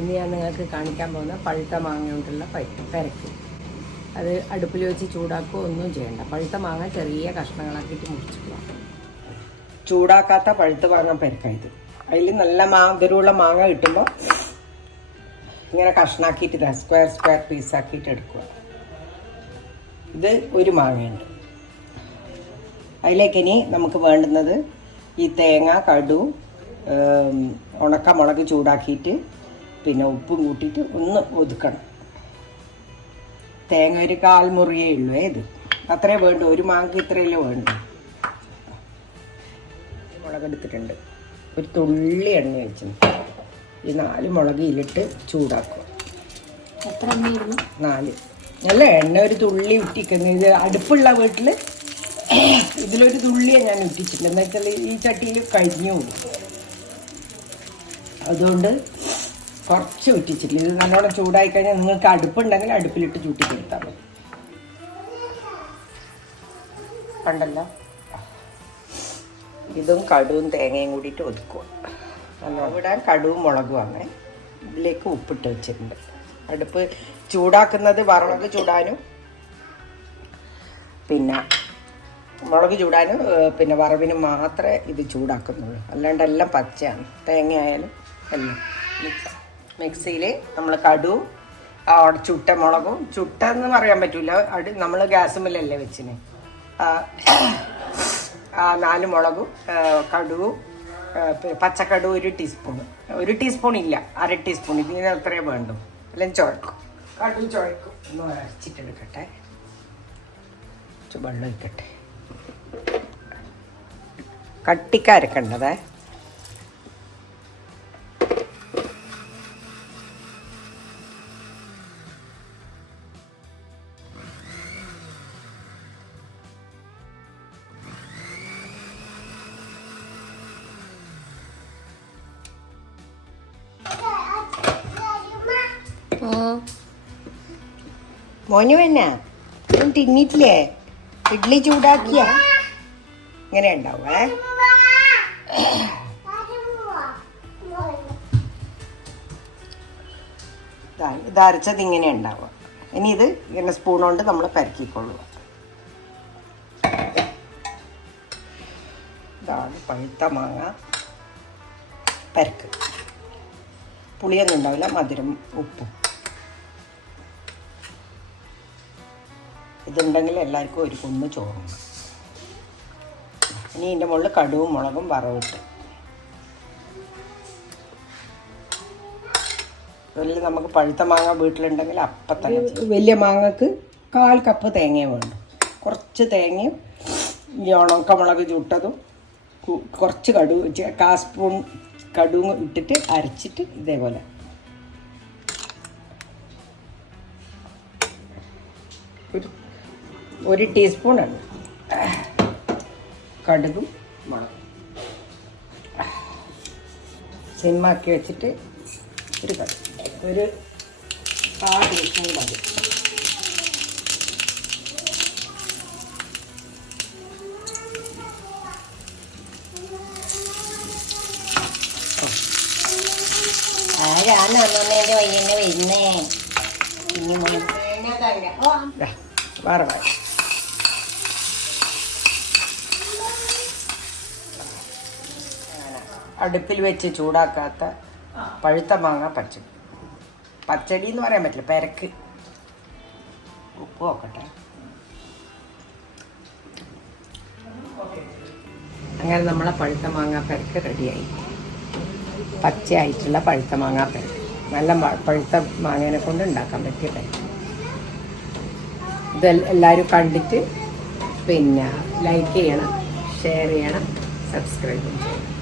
ഇന്ന് ഞാൻ നിങ്ങൾക്ക് കാണിക്കാൻ പോകുന്ന പഴുത്ത മാങ്ങ കൊണ്ടുള്ള പെരക്ക്. അത് അടുപ്പിൽ വെച്ച് ചൂടാക്കുകയോ ഒന്നും ചെയ്യണ്ട. പഴുത്ത മാങ്ങ ചെറിയ കഷ്ണങ്ങളാക്കിയിട്ട് മുറിച്ചിടുക. ചൂടാക്കാത്ത പഴുത്ത മാങ്ങ പെരക്കായത്. അതിൽ നല്ല മധുരമുള്ള മാങ്ങ കിട്ടുമ്പോൾ ഇങ്ങനെ കഷ്ണാക്കിയിട്ട് സ്ക്വയർ പീസാക്കിയിട്ട് എടുക്കുക. ഇത് ഒരു മാങ്ങയുണ്ട്. അതിലേക്ക് ഇനി നമുക്ക് വേണ്ടുന്നത് ഈ തേങ്ങ, കടു, ഉണക്കമുളക് ചൂടാക്കിയിട്ട് പിന്നെ ഉപ്പും കൂട്ടിയിട്ട് ഒന്ന് ഒതുക്കണം. തേങ്ങ ഒരു 1/4 മുറിയേ ഉള്ളൂ. ഇത് അത്രേ വേണ്ടു. ഒരു മാങ്ങ ഇത്രയല്ലേ വേണ്ടു. മുളകെടുത്തിട്ടുണ്ട്. ഒരു തുള്ളി എണ്ണ വെച്ചു ഈ 4 മുളക് ഇതിലിട്ട് ചൂടാക്കുക. 4 നല്ല എണ്ണ ഒരു തുള്ളി ഇട്ടിക്കുന്നത്. ഇത് അടുപ്പുള്ള വീട്ടിൽ ഇതിലൊരു തുള്ളിയെ ഞാൻ ഇട്ടിച്ചിട്ടുണ്ട്. എന്താ വെച്ചാൽ ഈ ചട്ടിയിൽ കരിഞ്ഞു പോകും. അതുകൊണ്ട് കുറച്ച് ഇട്ടിച്ചിട്ടില്ല. ഇത് നല്ലോണം ചൂടായി കഴിഞ്ഞാൽ നിങ്ങൾക്ക് അടുപ്പുണ്ടെങ്കിൽ അടുപ്പിലിട്ട് ചൂട്ടിക്കെടുത്താൽ മതി. കണ്ടല്ലോ, ഇതും കടുവും തേങ്ങയും കൂടിയിട്ട് ഒതുക്കുക. ഇടാൻ കടുവും മുളകുമാണ്. ഇതിലേക്ക് ഉപ്പിട്ട് വെച്ചിട്ടുണ്ട്. അടുപ്പ് ചൂടാക്കുന്നത് വറമുളക് ചൂടാനും പിന്നെ മുളക് ചൂടാനും പിന്നെ വറവിനും മാത്രമേ ഇത് ചൂടാക്കുന്നുള്ളൂ. അല്ലാണ്ട് എല്ലാം പച്ചയാണ്. തേങ്ങ ആയാലും എല്ലാം മിക്സിയിൽ നമ്മൾ കടുവും ചുട്ട മുളകും, ചുട്ടെന്ന് പറയാൻ പറ്റില്ല, നമ്മൾ ഗ്യാസുമ്മലല്ലേ വെച്ചിന്, 4 മുളകും കടുവും പച്ചക്കടു 1 ടീസ്പൂൺ. 1 ടീസ്പൂൺ ഇല്ല, 1/2 ടീസ്പൂൺ. ഇതിന് അത്രയേ വേണ്ടു. അല്ലെങ്കിൽ ചുഴക്കും. കടു ചുഴക്കും. ഒന്ന് അരച്ചിട്ടെടുക്കട്ടെ. വെള്ളം ഒഴിക്കട്ടെ. കട്ടിക്കരക്കണ്ടതേ. മോനു എന്നാ തിന്നിട്ടില്ലേ? ഇഡ്ഡലി ചൂടാക്കിയ ഇങ്ങനെ ഉണ്ടാവേ. ഇത് അരച്ചത് ഇങ്ങനെ ഉണ്ടാവുക. ഇനി ഇത് ഇങ്ങനെ സ്പൂൺ കൊണ്ട് നമ്മൾ പരക്കിക്കൊള്ളുക. ഇതാണ് പഴുത്ത മാങ്ങ പരക്ക്. പുളിയൊന്നും ഉണ്ടാവില്ല, മധുരം ഉപ്പും. ഇതുണ്ടെങ്കിൽ എല്ലാവർക്കും ഒരു കുന്ന് ചോറുണ്ട്. ഇനി ഇതിൻ്റെ മുകളിൽ കടുവും മുളകും വറവിട്ട്. ഇതിൽ നമുക്ക് പഴുത്ത മാങ്ങ വീട്ടിലുണ്ടെങ്കിൽ അപ്പം തന്നെ. വലിയ മാങ്ങക്ക് 1/4 കപ്പ് തേങ്ങയും വേണം. കുറച്ച് തേങ്ങയും ഈ ഉണക്കമുളക് ചുട്ടതും കുറച്ച് കടുവ് 1/4 സ്പൂൺ കടുവും ഇട്ടിട്ട് അരച്ചിട്ട് ഇതേപോലെ ഒരു ടീസ്പൂണാണ് കടുകും മുളകും സിമ്മാക്കി വെച്ചിട്ട് ഒരു 1/4 ടീസ്പൂൺ മതി. ആരാന്നൊന്നെ വയ്യന്നെ വരുന്നേ. വേറെ അടുപ്പിൽ വെച്ച് ചൂടാക്കാത്ത പഴുത്ത മാങ്ങ പച്ചടി എന്ന് പറയാൻ പറ്റില്ല, പെരക്ക്. ഉപ്പ് നോക്കട്ടെ. അങ്ങനെ നമ്മളെ പഴുത്ത മാങ്ങ പെരക്ക് റെഡിയായി. പച്ചയായിട്ടുള്ള പഴുത്ത മാങ്ങ പെരക്ക്. നല്ല പഴുത്ത മാങ്ങേനെ കൊണ്ട് ഉണ്ടാക്കാൻ പറ്റിയ പെരക്ക്. ഇത് എല്ലാവരും കണ്ടിട്ട് പിന്നെ ലൈക്ക് ചെയ്യണം, ഷെയർ ചെയ്യണം, സബ്സ്ക്രൈബും ചെയ്യണം.